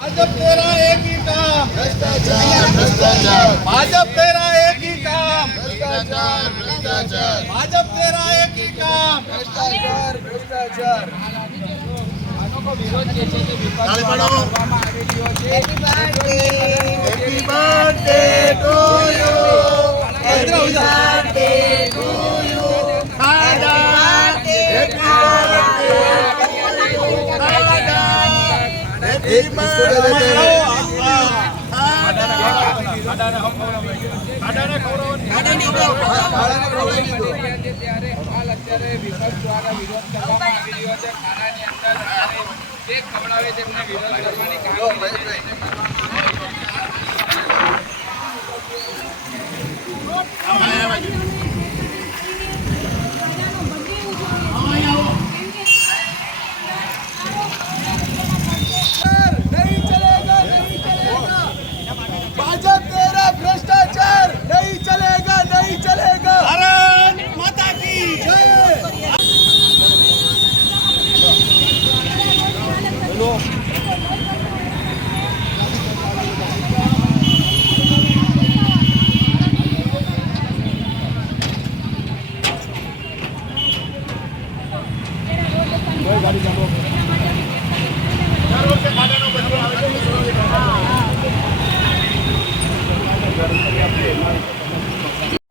भाजप तेरा एक ही काम भ्रष्टाचार भ्रष्टाचार भाजप तेरा एक ही काम भ्रष्टाचार भ्रष्टाचार भाजप तेरा एक ही काम भ्रष्टाचार भ्रष्टाचार Happy birthday to you. Happy birthday to you. Happy नहीं चलेगा नहीं चलेगा भाजप तेरा भ्रष्टाचार नहीं चलेगा नहीं चलेगा भारत माता की जय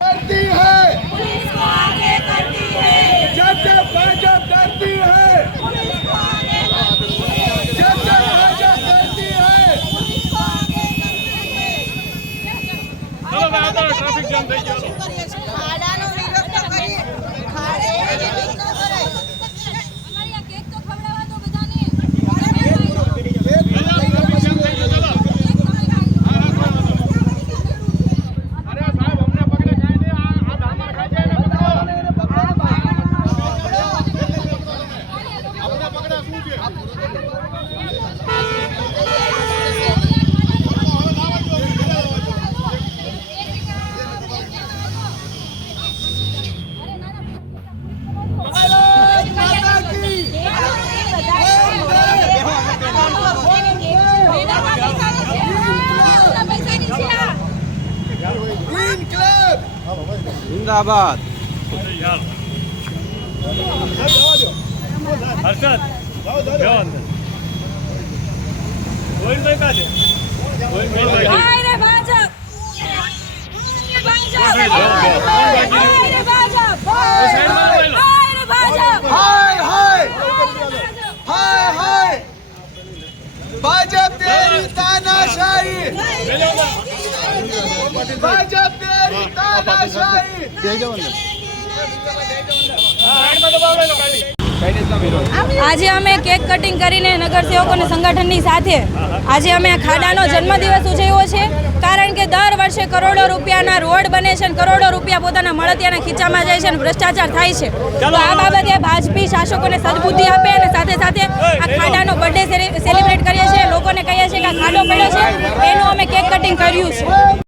करती है पुलिस को आगे करती है जब जब भाजप करती है पुलिस को आगे करती है जब जब भाजप करती है पुलिस को आगे करती है चलो मैं आता ट्रैफिक जाम થઈ ગયો ખાડાનો વિરોધ તો કરીએ ખાડે વિરોધ ન કરાય અમારી આ કેક તો ખવડાવવા દો બધાને माता की ग्रीन क्लब जिंदाबाद હર્ષદ ગયો અંદર ગોવિંદભાઈ કા છે ગોવિંદભાઈ હાય રે ભાજપ હાય રે ભાજપ હાય રે ભાજપ हाय हाय हाय हाय भाजप तेरी तानाशाही भाजप तेरी तानाशाही આજે અમે કેક કટિંગ કરીને નગરસેવકોના સંગઠનની સાથે આજે અમે આ ખાડાનો જન્મદિવસ ઉજવ્યો છે કારણ કે દર વર્ષે કરોડો રૂપિયાના રોડ બને છે અને કરોડો રૂપિયા પોતાના મળતિયાના ખીચામાં જાય છે અને ભ્રષ્ટાચાર થાય છે તો આ બાબતે ભાજપી શાસકોને સદબુદ્ધિ આપે અને સાથે સાથે આ ખાડાનો બર્થડે સેલિબ્રેટ કરીએ છીએ લોકોને કહીએ છીએ કે આ ખાડો પડ્યો છે એનું અમે કેક કટિંગ કર્યું છે